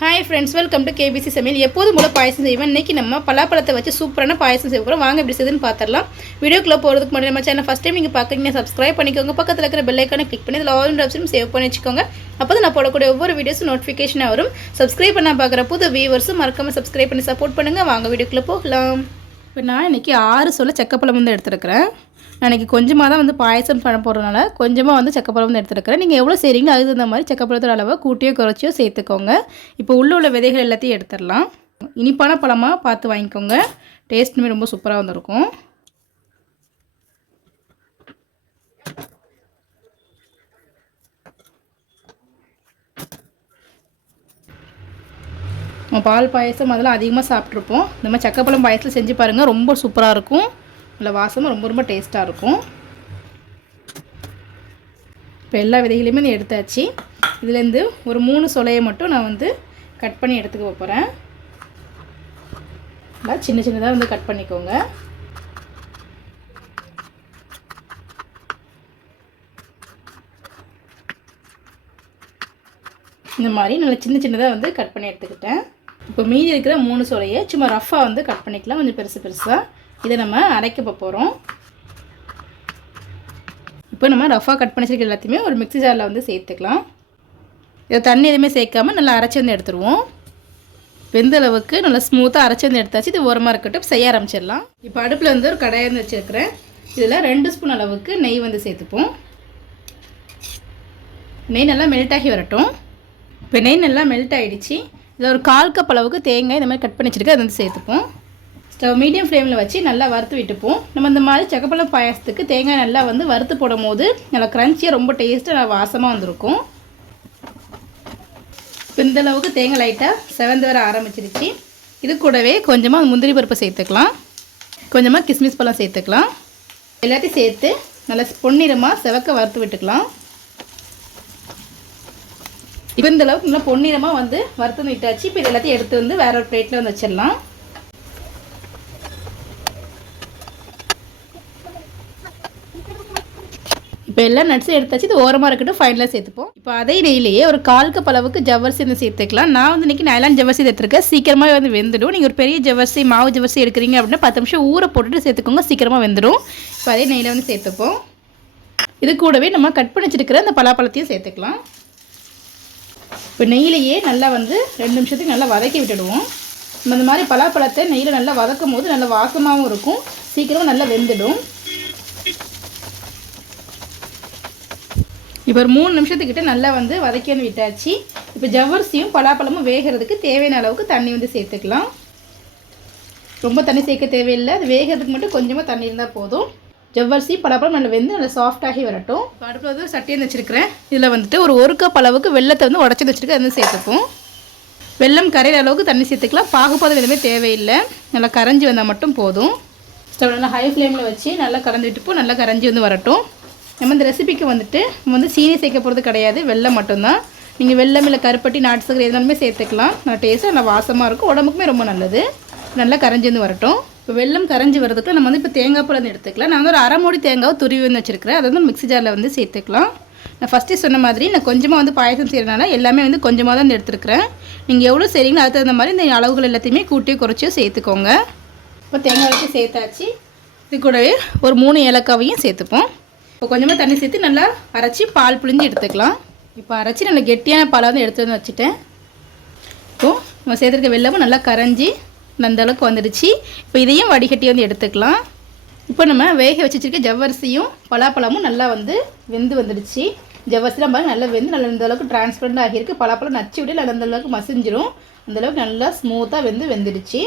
Hi friends, welcome to KBC சமையல். எப்போதும் போல பாயசம் செய்வேன். இன்றைக்கி நம்ம பலாப்பழத்தை வச்சு சூப்பரான பாயசம் செய்ய போகிறோம். வாங்க எப்படி செய்யுதுன்னு பார்த்துடலாம். வீடியோக்குள்ளே போகிறதுக்கு முன்னாடி நம்ம சேனல் ஃபஸ்ட் டைம் நீங்கள் பார்க்குறீங்கன்னா சப்ஸ்கிரைப் பண்ணிக்கோங்க. பக்கத்தில் இருக்கிற பெல் ஐக்கானை கிளிக் பண்ணி இதில் ஆல் ஆப்ஷனும் சேவ் பண்ணி வச்சுக்கோங்க. அப்போ தான் நான் போடக்கூடிய ஒவ்வொரு வீடியோஸும் நோட்டிஃபிகேஷனாக வரும். சப்ஸ்கிரைப் பண்ண பார்க்குற புது வியூவர்ஸும் மறக்காமல் சப்ஸ்கிரைப் பண்ணி சப்போர்ட் பண்ணுங்கள். வாங்க வீடியோக்குள்ளே போகலாம். இப்போ நான் இன்றைக்கி 6 சொல்ல சக்கப்பழம் வந்து எடுத்துருக்கிறேன். நான் இன்றைக்கி கொஞ்சமாக தான் வந்து பாயசம் பண்ண போகிறதுனால கொஞ்சமாக வந்து சக்கப்பழம் வந்து எடுத்துருக்கிறேன். நீங்கள் எவ்வளோ செய்கிறீங்களோ அதுக்கு தகுந்த மாதிரி சக்கப்பழத்தோட அளவை கூட்டியோ குறைச்சியோ சேர்த்துக்கோங்க. இப்போ உள்ள விதைகள் எல்லாத்தையும் எடுத்துடலாம். இனிப்பான பழமாக பார்த்து வாங்கிக்கோங்க. டேஸ்ட்டுமே ரொம்ப சூப்பராக வந்துருக்கும். நம்ம பால் பாயசம் அதெல்லாம் அதிகமாக சாப்பிட்ருப்போம். இந்த மாதிரி சக்கப்பழம் பாயசத்தில் செஞ்சு பாருங்கள், ரொம்ப சூப்பராக இருக்கும். நல்ல வாசமும் ரொம்ப ரொம்ப டேஸ்ட்டாக இருக்கும். இப்போ எல்லா விதைகளையுமே எடுத்தாச்சு. இதுலேருந்து ஒரு 3 சொலையை மட்டும் நான் வந்து கட் பண்ணி எடுத்துக்க போகிறேன். நல்லா சின்ன சின்னதாக வந்து கட் பண்ணிக்கோங்க. இந்த மாதிரி நல்லா சின்ன சின்னதாக வந்து கட் பண்ணி எடுத்துக்கிட்டேன். இப்போ மீதி இருக்கிற 3 சொலையை சும்மா ரஃப்பாக வந்து கட் பண்ணிக்கலாம், கொஞ்சம் பெருசு பெருசாக. இதை நம்ம அரைக்க போகிறோம். இப்போ நம்ம ரஃபாக கட் பண்ணி வச்சிருக்க எல்லாத்தையுமே ஒரு மிக்ஸி ஜாரில் வந்து சேர்த்துக்கலாம். இதை தண்ணி எதுவுமே சேர்க்காமல் நல்லா அரைச்சி வந்து எடுத்துருவோம். வெந்த அளவுக்கு நல்லா ஸ்மூத்தாக அரைச்சி வந்து எடுத்தாச்சு. இது ஓரமாக இருக்கட்டும், செய்ய ஆரம்பிச்சிடலாம். இப்போ அடுப்பில் வந்து ஒரு கடாயை வந்து வச்சுருக்கிறேன். இதில் 2 ஸ்பூன் அளவுக்கு நெய் வந்து சேர்த்துப்போம். நெய் நல்லா மெல்ட் ஆகி வரட்டும். இப்போ நெய் நல்லா மெல்ட் ஆகிடுச்சு. இதில் ஒரு 1/4 கப் அளவுக்கு தேங்காய் இந்த மாதிரி கட் பண்ணி வச்சுருக்கேன், அதை வந்து சேர்த்துப்போம். ஸ்டவ் மீடியம் ஃப்ளேமில் வச்சு நல்லா வறுத்து விட்டுப்போம். நம்ம இந்த மாதிரி சக்கப்பழம் பாயசத்துக்கு தேங்காய் நல்லா வந்து வறுத்து போடும் போது நல்லா க்ரன்ச்சியாக ரொம்ப டேஸ்ட்டாக நல்லா வாசமாக வந்திருக்கும். இப்போ இந்தளவுக்கு தேங்காய் லைட்டாக செவந்து வர ஆரம்பிச்சிருச்சு. இது கூடவே கொஞ்சமாக முந்திரி பருப்பு சேர்த்துக்கலாம், கொஞ்சமாக கிஸ்மிஸ் பழம் சேர்த்துக்கலாம். எல்லாத்தையும் சேர்த்து நல்லா பொன்னிறமாக செவக்க வறுத்து விட்டுக்கலாம். இப்போ இந்தளவுக்கு நல்லா பொன்னிறமாக வந்து வறுத்து விட்டாச்சு. இப்போ இது எல்லாத்தையும் எடுத்து வந்து வேற ஒரு பிளேட்டில் வந்து வச்சிடலாம். இப்போ எல்லா நட்ஸும் எடுத்தாச்சு. இது ஓரமாக இருக்கட்டும், ஃபைனலாக சேர்த்துப்போம். இப்போ அதே நெய்லேயே ஒரு 1/4 கப் அளவுக்கு ஜவ்வரிசி வந்து சேர்த்துக்கலாம். நான் வந்து இன்றைக்கி நைலான் ஜவ்வரிசி எடுத்துருக்கேன். சீக்கிரமாக வந்து வெந்துடும். நீங்கள் ஒரு பெரிய ஜவ்வரிசி மாவு ஜவ்வரிசி எடுக்கிறீங்க அப்படின்னா 10 நிமிஷம் ஊற போட்டுட்டு சேர்த்துக்கோங்க, சீக்கிரமாக வெந்துடும். இப்போ அதே நெய்யில் வந்து சேர்த்துப்போம். இது கூடவே நம்ம கட் பண்ணி வச்சுருக்கிற அந்த பலாப்பழத்தையும் சேர்த்துக்கலாம். இப்போ நெய்யிலேயே நல்லா வந்து 2 நிமிஷத்துக்கு நல்லா வதக்கி விட்டுடுவோம். நம்ம இந்த மாதிரி பலாப்பழத்தை நெய்யில் நல்லா வதக்கும் போது நல்லா வாசமாகவும் இருக்கும், சீக்கிரமாக நல்லா வெந்துடும். இப்போ ஒரு 3 நிமிஷத்துக்கிட்ட நல்லா வந்து வதக்கி வந்து விட்டாச்சு. இப்போ ஜவ்வரிசியும் பலாப்பழமும் வேகிறதுக்கு தேவையான அளவுக்கு தண்ணி வந்து சேர்த்துக்கலாம். ரொம்ப தண்ணி சேர்க்க தேவையில்லை, அது வேகிறதுக்கு மட்டும் கொஞ்சமாக தண்ணி இருந்தால் போதும். ஜவ்வரிசி பலாப்பழம் நல்லா வெந்து நல்லா சாஃப்டாகி வரட்டும். இப்போ அடுப்பில் வந்து சட்டியை வந்து வச்சுருக்கிறேன். இதில் வந்துட்டு ஒரு கப் அளவுக்கு வெள்ளத்தை வந்து உடச்சி வச்சுருக்கேன், அது வந்து சேர்த்துப்போம். வெல்லம் கரையிற அளவுக்கு தண்ணி சேர்த்துக்கலாம். பாகுபாதம் எதுவுமே தேவையில்லை, நல்லா கரைஞ்சி வந்தால் மட்டும் போதும். ஸ்டவ் நல்லா ஹை ஃப்ளேமில் வச்சு நல்லா கலந்து விட்டுப்போம். நல்லா கரைஞ்சி வந்து வரட்டும். நம்ம இந்த ரெசிபிக்கு வந்துட்டு நம்ம வந்து சீனி சேர்க்க போகிறது கிடையாது, வெல்லம் மட்டும்தான். நீங்கள் வெல்லம் இல்லை கருப்பட்டி நாட்டு சக்கரை எதுனாலுமே சேர்த்துக்கலாம். நல்லா டேஸ்ட்டாக நல்லா வாசமாக இருக்கும், உடம்புக்குமே ரொம்ப நல்லது. நல்லா கரைஞ்சி வந்து வரட்டும். இப்போ வெல்லம் கரைஞ்சி வரதுக்கு நம்ம வந்து இப்போ தேங்காய் பழம் எடுத்துக்கலாம். நான் வந்து ஒரு அரை மூடி தேங்காய் துருவி வந்து வச்சுருக்கிறேன், அதை வந்து மிக்ஸி ஜாரில் வந்து சேர்த்துக்கலாம். நான் ஃபஸ்ட்டே சொன்ன மாதிரி நான் கொஞ்சமாக வந்து பாயசம் செய்கிறனால எல்லாமே வந்து கொஞ்சமாக தான் எடுத்துருக்கிறேன். நீங்கள் எவ்வளோ செய்கிறீங்களோ அதுக்கு தகுந்த மாதிரி இந்த அளவுகள் எல்லாத்தையுமே கூட்டியோ குறைச்சியோ சேர்த்துக்கோங்க. இப்போ தேங்காய் வச்சு சேர்த்தாச்சு. இது கூடவே ஒரு 3 ஏலக்காவையும் சேர்த்துப்போம். இப்போ கொஞ்சமாக தண்ணி சேர்த்து நல்லா அரைச்சி பால் புழிஞ்சு எடுத்துக்கலாம். இப்போ அரைச்சி நல்லா கெட்டியான பாலை வந்து எடுத்து வந்து வச்சுட்டேன். இப்போது நம்ம சேர்த்துருக்க வெல்லமும் நல்லா கரைஞ்சி அந்த அளவுக்கு வந்துடுச்சு. இப்போ இதையும் வடிகட்டி வந்து எடுத்துக்கலாம். இப்போ நம்ம வேக வச்சுருக்க ஜவ்வரிசியும் பலாப்பழமும் நல்லா வந்து வெந்து வந்துடுச்சு. ஜவ்வரிசிலாம் பாருங்கள் நல்லா வெந்து நல்லா இந்த அளவுக்கு டிரான்ஸ்பரண்ட் ஆகியிருக்கு. பலாப்பழம் நச்சு விட்டு நல்லா அந்த அளவுக்கு மசிஞ்சிரும். அந்தளவுக்கு நல்லா ஸ்மூத்தாக வெந்துடுச்சு.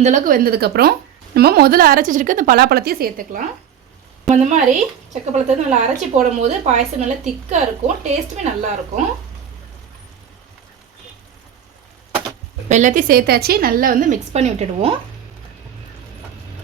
இந்தளவுக்கு வெந்ததுக்கப்புறம் நம்ம முதல்ல அரைச்சி வச்சுருக்க இந்த பலாப்பழத்தையும் சேர்த்துக்கலாம். அந்த மாதிரி சக்கப்பழத்தை நல்லா அரைச்சி போடும் போது பாயசம் நல்லா திக்காக இருக்கும், டேஸ்ட்டுமே நல்லாயிருக்கும். எல்லாத்தையும் சேர்த்தாச்சு, நல்லா வந்து மிக்ஸ் பண்ணி விட்டுடுவோம்.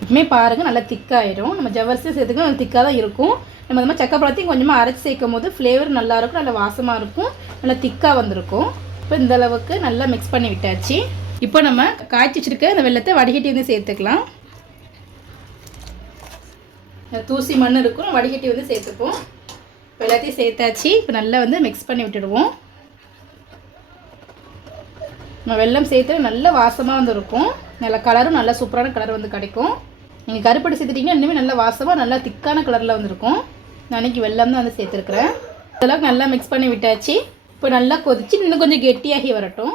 இப்போமே பாருங்கள் நல்லா திக்காகிடும். நம்ம ஜவ்வரிசி சேர்த்துக்கலாம், நல்லா திக்காக தான் இருக்கும். நம்ம இந்த மாதிரி சக்கப்பழத்தையும் கொஞ்சமாக அரைச்சி சேர்க்கும் போது ஃப்ளேவர் நல்லாயிருக்கும், நல்லா வாசமாக இருக்கும், நல்லா திக்காக வந்திருக்கும். இப்போ இந்த அளவுக்கு நல்லா மிக்ஸ் பண்ணி விட்டாச்சு. இப்போ நம்ம காய்ச்சி வச்சுருக்க இந்த வெல்லத்தை வடிகட்டி வந்து சேர்த்துக்கலாம். தூசி மண் இருக்கும், வடிகட்டி வந்து சேர்த்துப்போம். இப்போ எல்லாத்தையும் சேர்த்தாச்சு. இப்போ நல்லா வந்து மிக்ஸ் பண்ணி விட்டுடுவோம். நம்ம வெல்லம் சேர்த்து நல்ல வாசமாக வந்து இருக்கும். நல்ல கலரும் நல்ல சூப்பரான கலர் வந்து கிடைக்கும். நீங்கள் கருப்பட்டி சேர்த்துட்டிங்கன்னா இன்னுமே நல்ல வாசமாக நல்லா திக்கான கலரில் வந்துருக்கும். நான் அன்றைக்கி வெல்லம் தான் வந்து சேர்த்துருக்குறேன். இதெல்லாம் நல்லா மிக்ஸ் பண்ணி விட்டாச்சு. இப்போ நல்லா கொதிச்சு இன்னும் கொஞ்சம் கெட்டியாகி வரட்டும்.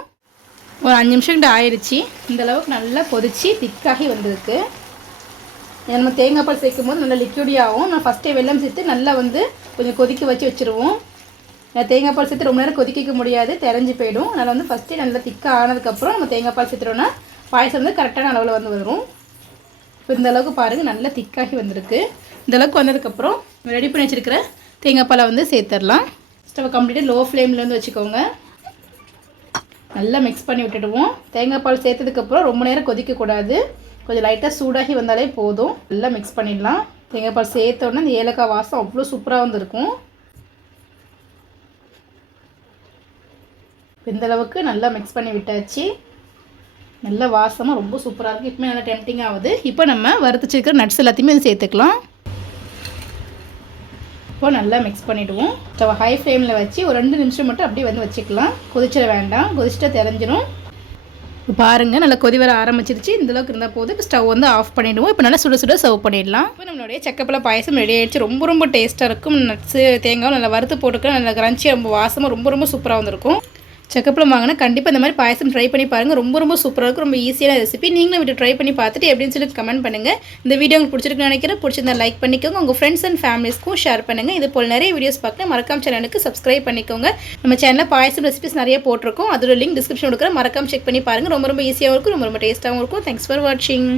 ஒரு 5 நிமிஷம் கிட்ட ஆயிடுச்சு. இந்தளவுக்கு நல்லா கொதிச்சு திக்காகி வந்திருக்கு. நம்ம தேங்காய் பால் சேர்க்கும் போது நல்லா லிக்யூடியாகும். நான் ஃபஸ்ட்டே வெல்லம் சேர்த்து நல்லா வந்து கொஞ்சம் கொதிக்க வச்சுருவோம். தேங்காய் பால் சேர்த்து ரொம்ப நேரம் கொதிக்க வைக்க முடியாது, தெரிஞ்சு போயிடும். அதனால் வந்து ஃபஸ்ட்டே நல்லா திக்காக ஆனதுக்கப்புறம் நம்ம தேங்காய் பால் சேர்த்துட்டோன்னா பாயசம் வந்து கரெக்டான அளவில் வந்து வரும். இப்போ இந்தளவுக்கு பாருங்கள் நல்லா திக்காகி வந்திருக்கு. இந்தளவுக்கு வந்ததுக்கப்புறம் ரெடி பண்ணி வச்சுருக்கிற தேங்காய் பாலை வந்து சேர்த்துடலாம். ஸ்டவ் கம்ப்ளீட்டாக லோ ஃப்ளேமில் வந்து வச்சுக்கோங்க. நல்லா மிக்ஸ் பண்ணி விட்டுடுவோம். தேங்காய் பால் சேர்த்ததுக்கப்புறம் ரொம்ப நேரம் கொதிக்கக்கூடாது, கொஞ்சம் லைட்டாக சூடாகி வந்தாலே போதும். நல்லா மிக்ஸ் பண்ணிடலாம். தேங்காய் பால் சேர்த்தோன்னே இந்த ஏலக்காய் வாசம் அவ்வளோ சூப்பராக வந்துருக்கும். இந்தளவுக்கு நல்லா மிக்ஸ் பண்ணி விட்டாச்சு. நல்ல வாசமாக ரொம்ப சூப்பராக இருக்குது. இப்போ நல்லா டெம்டிங் ஆகுது. இப்போ நம்ம வறுத்து வச்சிருக்கிற நட்ஸ் எல்லாத்தையுமே சேர்த்துக்கலாம். இப்போ நல்லா மிக்ஸ் பண்ணிவிடுவோம். ஸ்டவ் ஹை ஃப்ளேமில் வச்சு ஒரு 2 நிமிஷம் மட்டும் அப்படியே வந்து வச்சுக்கலாம். கொதிச்சிட வேண்டாம், கொதிச்சிட்டா தெரிஞ்சிடும். இப்போ பாருங்கள் நல்லா கொதி வர ஆரம்பிச்சிருச்சு. இந்தளவுக்கு இருந்தால் போதும். இப்போ ஸ்டவ் வந்து ஆஃப் பண்ணிவிடுவோம். இப்போ நல்லா சுட சுட சர்வ் பண்ணிடலாம். இப்போ நம்மளுடைய சக்கப்பழ பாயசம் ரெடி ஆகிடுச்சு. ரொம்ப டேஸ்ட்டாக இருக்கும். நட்ஸு தேங்காய் நல்லா வறுத்து போட்டுக்க நல்லா கிரன்ச்சியாக ரொம்ப வாசமாக ரொம்ப சூப்பராக வந்துருக்கும். சக்கப்பழம் வாங்கினா கண்டிப்பாக இந்த மாதிரி பாயசம் ட்ரை பண்ணி பாருங்கள். ரொம்ப சூப்பராக இருக்கும். ரொம்ப ஈஸியான ரெசிபி. நீங்களும் வீட்டு ட்ரை பண்ணி பார்த்துட்டு எப்படின்னு சொல்லி கமெண்ட் பண்ணுங்கள். இந்த வீடியோ உங்களுக்கு பிடிச்சிருக்குன்னு நினைக்கிறேன். பிடிச்சிருந்தா லைக் பண்ணிக்கோங்க. உங்கள் ஃப்ரெண்ட்ஸ் அண்ட் ஃபேமிலிஸ்க்கும் ஷேர் பண்ணுங்கள். இது போல் நிறைய வீடியோஸ் பார்க்க மறக்காம சேனலுக்கு சப்ஸ்கிரைப் பண்ணிக்கோங்க. நம்ம சேனலில் பாயசம் ரெசிபிஸ் நிறைய போட்டிருக்கோம். அதோட லிங்க் டிஸ்கிரிப்ஷன் கொடுக்குறேன். மறக்காம செக் பண்ணி பாருங்கள். ரொம்ப ஈஸியாகவும் இருக்கும், ரொம்ப டேஸ்ட்டாகவும் இருக்கும். தேங்க்ஸ் ஃபார் வாட்சிங்.